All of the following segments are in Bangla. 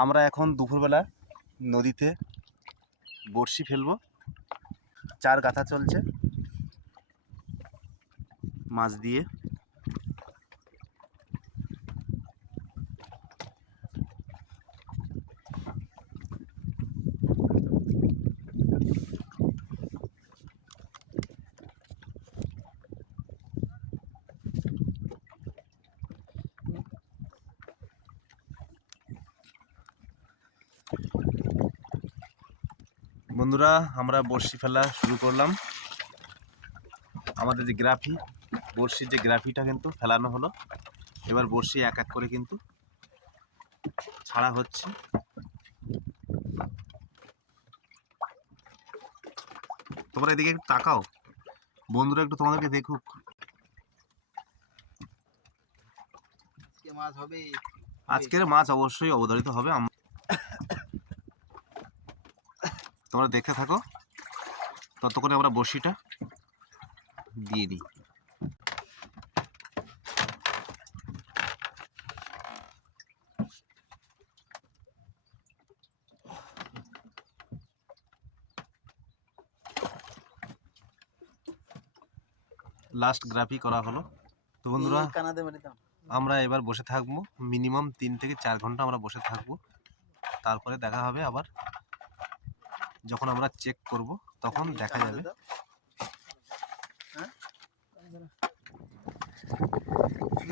আমরা এখন দুপুরবেলা নদীতে বড়শি ফেলবো। চার গাথা চলছে মাছ দিয়ে। বন্ধুরা, আমরা বড়শি ফেলা শুরু করলাম। আমাদের যে গ্রাফি, বড়শির যে গ্রাফিটা কিন্তু ফেলানো হলো। এবার বড়শি এক এক করে কিন্তু ছাড়া হচ্ছে। তোমরা এদিকে একটু তাকাও, বন্ধুরা একটু তোমাদেরকে দেখুক। মাছ হবে, আজকের মাছ অবশ্যই অবধারিত হবে। তোমরা দেখে থাকো, ততক্ষণে আমরা বড়শিটা দিয়ে দিই। লাস্ট গ্রাফি করা হলো। তো বন্ধুরা, আমরা এবার বসে থাকবো মিনিমাম 3 থেকে 4 ঘন্টা আমরা বসে থাকবো। তারপরে দেখা হবে আবার, যখন আমরা চেক করব তখন দেখা যাবে।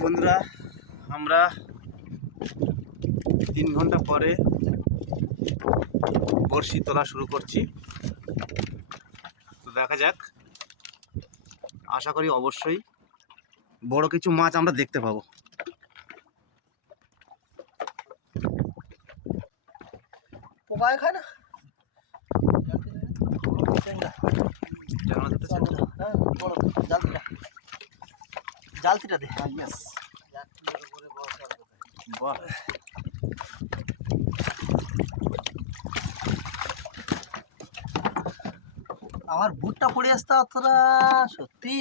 বন্ধুরা, আমরা 3 ঘন্টা পরে বড়শি তোলা শুরু করছি। তো দেখা যাক, আশা করি অবশ্যই বড় কিছু মাছ আমরা দেখতে পাবো। পোকায় খায় না, জালতিটা দে। আমার বুটটা পড়ে আসতে তোরা সত্যি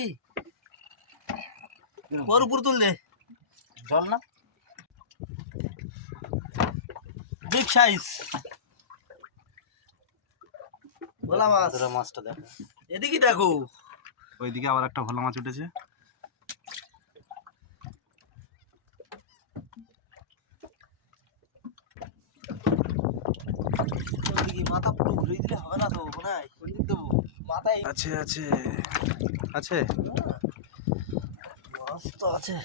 ওর উপর তুল দে। জল না, বিগ সাইজ ভোলা মাছ। মাছটা দেখো, এদিকে দেখো, ওইদিকে আবার একটা ভোলা মাছ উঠেছে। মাথা পুরো ঘুরিয়ে দিলে হবে না তো, মনে হয় দেবো মাথায়। আছে আছে আছে, মাছ তো আছে।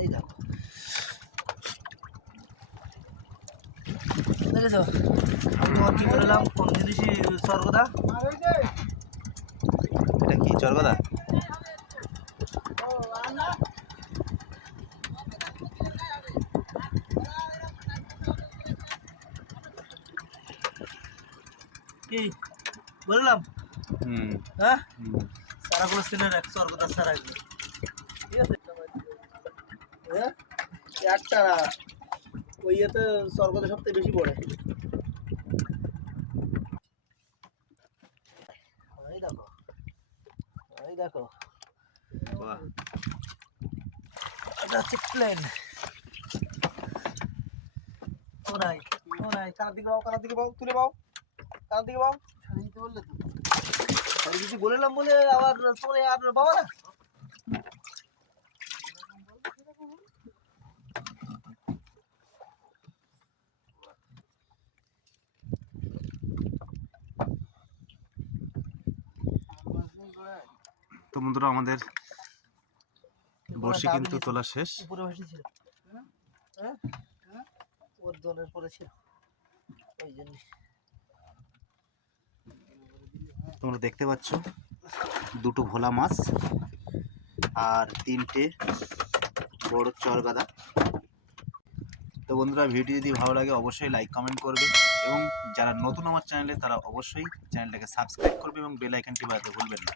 এই দেখো, দেখেছো তোমার কি করলাম, কোন জিনিসই সর্বদা। এটা কি চরগদা? কি বললাম? হ্যাঁ, হুম। সারাগুলো সিনে রাখ, সর্বদা সারা ঠিক আছে। হ্যাঁ, একটা ওই ইয়েতে সর্বদা সবথেকে বেশি পড়ে। ওই দেখো, ওই দেখো, বাহ, এটা হচ্ছে প্লেন। ওরাই ওরাই কানার দিকে পাও, কানার দিকে পাও, তুলে পাও, কানার দিকে পাও। দিতে বললে তো আমি কিছু বললাম বলে আবার তোরে আর বাবা না। তো বন্ধুরা, আমাদের বড়শি কিন্তু তোলা শেষ। উপরে বসেছিল, হ্যাঁ হ্যাঁ, ওর দলের পরে ছিল ওই জন্য। তোমরা দেখতে পাচ্ছ দুটো ভোলা মাছ আর 3টে বড় চরগাদা। তো বন্ধুরা, ভিডিও যদি ভালো লাগে অবশ্যই লাইক কমেন্ট করবে, এবং যারা নতুন আমার চ্যানেলে তারা অবশ্যই চ্যানেলটাকে সাবস্ক্রাইব করবে এবং বেল আইকনটি বাজাতে ভুলবেন না।